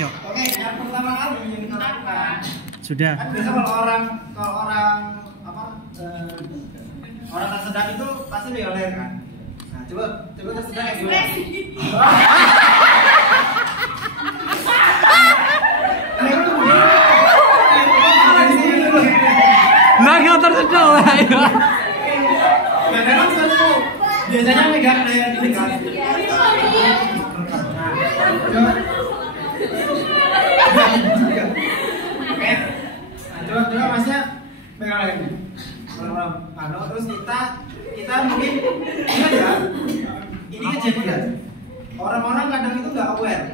Yuk. Oke, yang pertama kali yang kita lakukan. Sudah. Kan biasa kalau orang orang tersedak itu pasti pegang leher kan. Nah, coba tersedak kayak gimana? Nah, kalau tersedak lah. Memang satu biasanya megang leher gini kan. Oke. Nah, coba masnya pegang leher ini. Terus kita mungkin ingat ya, ini kejadian. Orang-orang kadang itu nggak aware.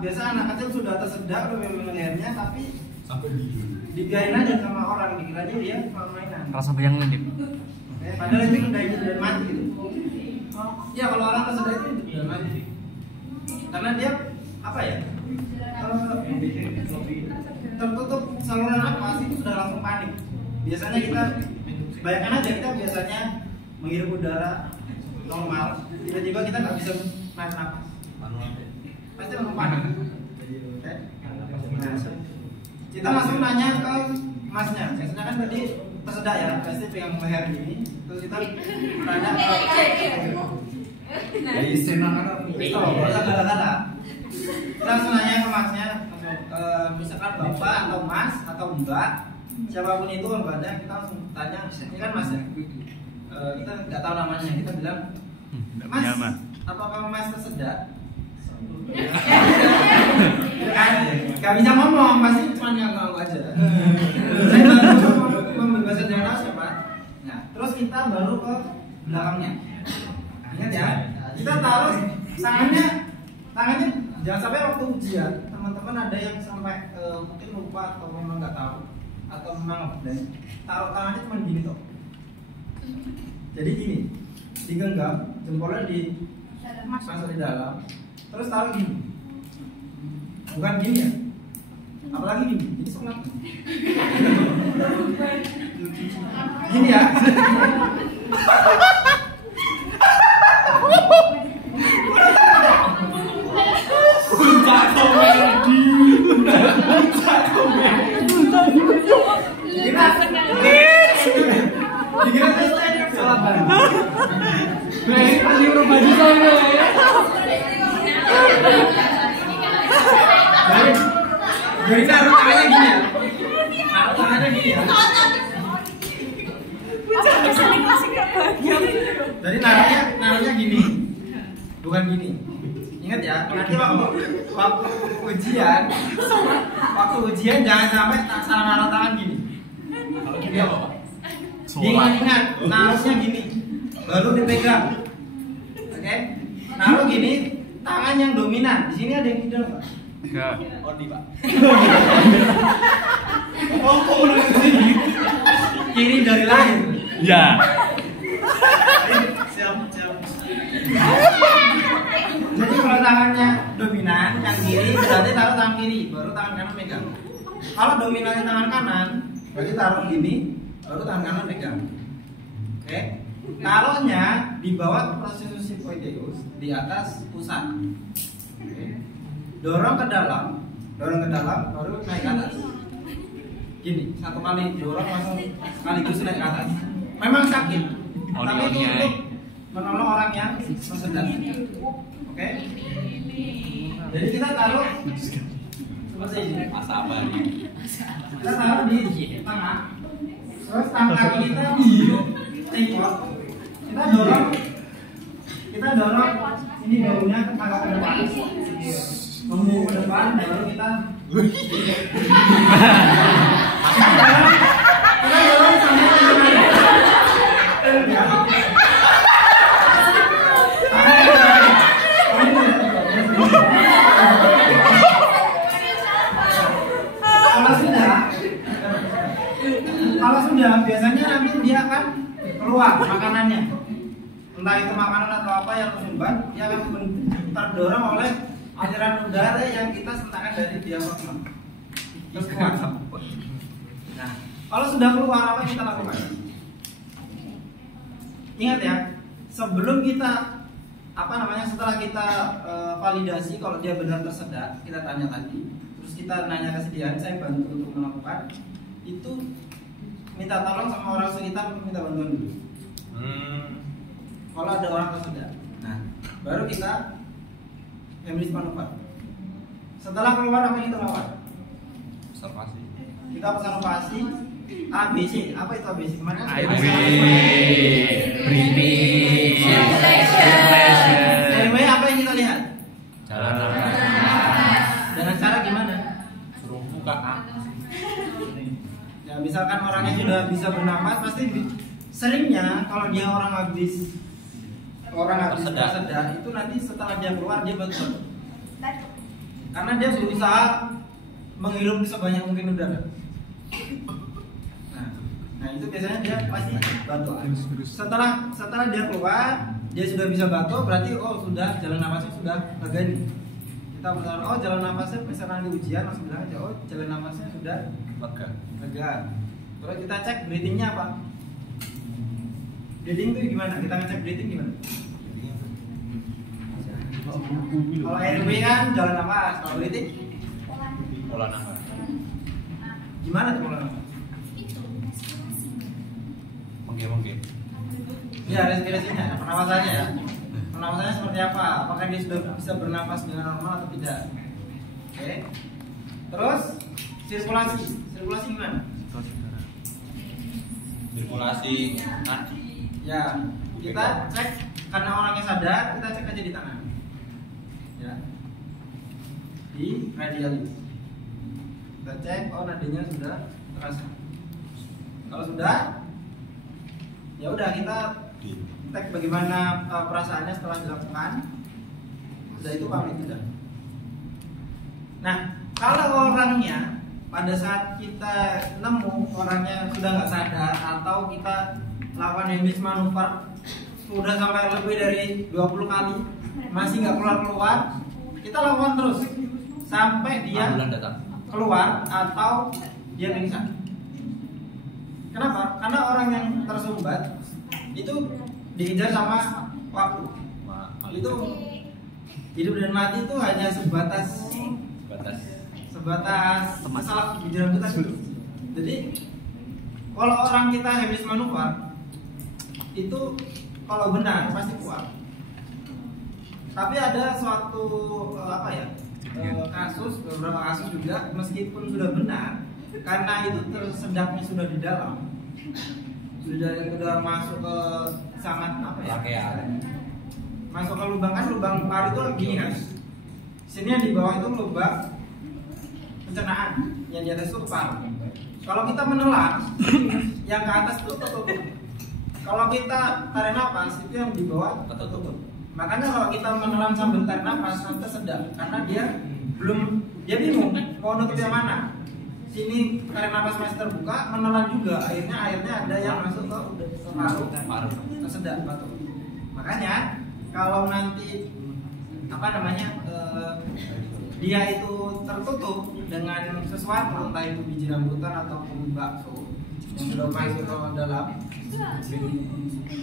Biasa anak kecil sudah tersedak udah megang lehernya, tapi sampai dibiarin aja sama orang, dikiranya dia mainan. Rasa bayang ngintip. Padahal itu udah hidup dan mati gitu. Ya kalau orang tersedak itu hidup dan mati. Karena dia apa ya? Tertutup saluran nafas itu sudah langsung panik. Biasanya kita bayangkan aja, kita biasanya menghirup udara normal, tiba-tiba kita nggak bisa naik nafas. Pasti langsung panik. Nah, kita langsung nanya ke masnya. Biasanya kan tadi tersedak ya, pasti pegang leher gini. Terus kita nanya ke ya senang kan gara-gara kita langsung nanya ke masnya, misalkan bapak atau mas atau mbak, siapapun itu mbaknya, kita langsung tanya, ini kan mas ya, kita nggak tahu namanya, kita bilang mas, apakah mas tersedak? Kan nggak bisa ngomong, pasti cuma ngaku aja. Saya baru membebaskan jalan siapa? Nah, terus kita baru ke belakangnya. Ingat ya, kita taruh tangannya jangan sampai waktu ujian teman-teman ada yang sampai mungkin lupa atau memang nggak tahu atau memang taruh tangannya cuma gini toh. Jadi gini, digenggam, jempolnya masuk di dalam, terus taruh gini, bukan gini ya, apalagi gini, ini sholat. Gini ya. Jadi taruh tangannya gini ya. Taruh tangannya gini ya. Jadi naruhnya gini. Bukan gini. Ingat ya, nanti waktu ujian jangan sampai salah naruh tangan gini. kalau gini apa pak? Ingat, naruhnya gini, baru dipegang. Oke, naruh gini, tangan yang dominan. Di sini ada yang tidak, Pak. Enggak. Odi pak. Oh, kok udah kesini? Kiri dari lahir. Ya. Siap. Jadi kalau tangannya dominan, yang kiri berarti taruh tangan kiri, baru tangan kanan pegang. Kalau dominannya tangan kanan, berarti taruh gini, baru tangan kanan pegang. Oke. Taruhnya di bawah processus siphoideus, di atas pusat. Oke. Dorong ke dalam, baru naik ke atas. Gini, satu kali dorong langsung sekaligus naik ke atas. Memang sakit, tapi itu untuk menolong orang yang tersedak. Oke. Jadi kita taruh seperti ini. Asabar. Kita taruh di tengah. Terus tangan kaki kita tingkot. Kita dorong ini daunnya agak ke depan. Tunggu ke depan, baru kita dorong sampai kalau sudah biasanya nanti dia akan keluar makanannya, entah itu makanan atau apa yang tersumbat, dia akan terdorong oleh aliran udara yang kita sentakan dari diafragma. Terus keluar. Nah, kalau sudah keluar apa yang kita lakukan? Ingat ya, sebelum kita apa namanya, setelah kita validasi kalau dia benar tersedak, kita tanya tadi, terus kita nanya kesediaan, saya bantu untuk melakukan itu, minta tolong sama orang sekitar untuk minta bantuan dulu. Kalau ada orang tersedak, nah baru kita hemlis manuver. Setelah keluar apa yang kita lakukan? Observasi. Kita observasi ABC. Apa itu ABC? Kemarin kan Breathing. anyway, apa yang kita lihat? Jalan Dengan cara gimana? suruh buka. Ya misalkan orangnya sudah bisa bernapas, pasti seringnya kalau dia orang habis tersedak itu nanti setelah dia keluar dia batuk. Karena dia berusaha menghirup sebanyak mungkin udara. Nah itu biasanya dia pasti batuk. Setelah dia keluar, dia sudah bisa batuk, berarti oh sudah jalan nafasnya sudah lega nih. Kita misalnya oh jalan nafasnya misalkan di ujian langsung bilang aja oh jalan nafasnya sudah lega. Terus kita cek breathingnya apa? Breathing itu gimana? Kita ngecek breathing gimana? Kalau airway kan jalan nafas, kalau breathing Pola nafas. gimana tuh pola nafas? Mungkin. Ya respirasinya, pernapasannya ya. Pernapasannya seperti apa? Apakah dia sudah bisa bernapas dengan normal atau tidak? Oke. Terus sirkulasi gimana? Sirkulasi. Nah, Ya, kita cek karena orangnya sadar, kita cek aja di tangan. Ya. Di radialis. Kita cek, oh nadinya sudah terasa. Kalau sudah, ya udah kita cek bagaimana perasaannya setelah dilakukan. Sudah itu pamit sudah. Nah, kalau orangnya pada saat kita nemu orangnya sudah nggak sadar atau kita lakukan hemlis manuver sudah sampai lebih dari 20 kali masih nggak keluar, kita lakukan terus sampai dia keluar atau dia pingsan. Kenapa? Karena orang yang tersumbat itu dikejar sama waktu. Itu hidup dan mati itu hanya sebatas masalah pikiran kita dulu. Jadi kalau orang kita habis manuver itu kalau benar pasti kuat. Tapi ada suatu beberapa kasus juga meskipun sudah benar karena itu tersedaknya sudah di dalam, sudah masuk ke sangat masuk ke lubang paru itu gini kan. Sini yang di bawah itu lubang pencernaan, yang di atas itu paru. Kalau kita menelan, yang ke atas itu tertutup. Kalau kita tarik nafas itu yang di bawah tertutup. Makanya kalau kita menelan sambil tarik nafas nanti sedap karena dia bingung mau nutup yang mana. Sini tarik nafas masih terbuka, menelan juga airnya ada yang masuk ke paru, tersedak batuk. Makanya kalau nanti dia itu tertutup dengan sesuatu, entah itu biji rambutan ataupun bakso yang sudah masuk ke dalam.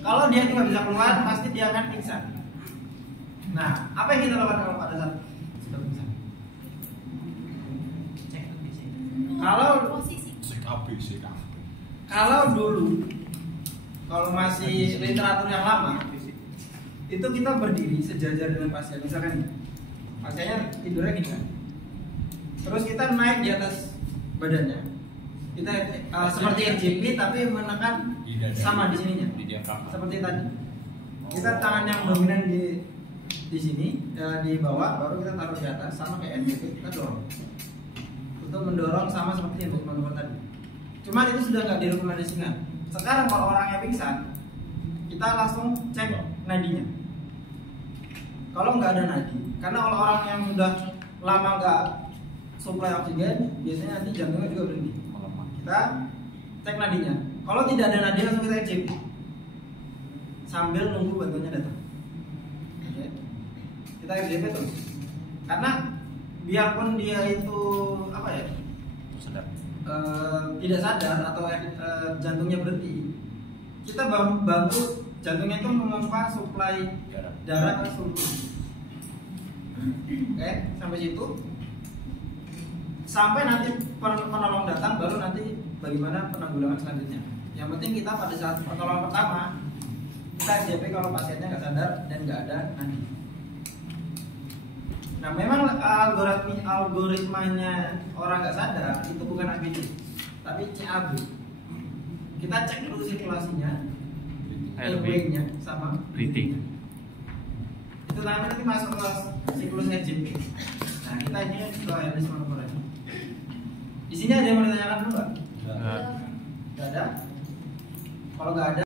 Kalau dia tidak bisa keluar, pasti dia akan pingsan. Nah, apa yang kita lakukan kalau pada saat sudah pingsan? Kalau dulu, kalau masih literatur yang lama, itu kita berdiri sejajar dengan pasien. Misalkan pasiennya tidurnya gini kan, terus kita naik di atas badannya, kita seperti RJP tapi menekan sama di sininya, seperti tadi. Kita tangan yang dominan di sini, di bawah, baru kita taruh di atas, sama kayak RJP, kita dorong untuk mendorong sama seperti yang manuver tadi. Cuman itu sudah nggak direkomendasikan. Sekarang kalau orangnya pingsan, kita langsung cek nadinya. Kalau nggak ada nadi, karena kalau orang yang udah lama nggak suplai oksigen, biasanya nanti jantungnya juga berhenti. Kita cek nadinya. Kalau tidak ada nadi langsung kita cek sambil nunggu bantuannya datang. Oke. Kita RJP terus. Karena biarpun dia itu tidak sadar atau jantungnya berhenti, kita bantu Jantungnya itu memompa suplai darah ke sulcus. Oke, sampai situ. Sampai nanti penolong datang, baru nanti bagaimana penanggulangan selanjutnya. Yang penting kita pada saat pertolongan pertama kita SJP kalau pasiennya nggak sadar dan nggak ada nadi. Nah, memang algoritmanya orang nggak sadar itu bukan ABD, tapi CAB. Kita cek dulu sirkulasinya, airway-nya sama breathing. itu nanti masuk ke siklus RJP. Nah, kita ini ke Hermes Manoporen. Di sini ada yang mau ditanyakan dulu nggak? Nggak ada. Kalau nggak ada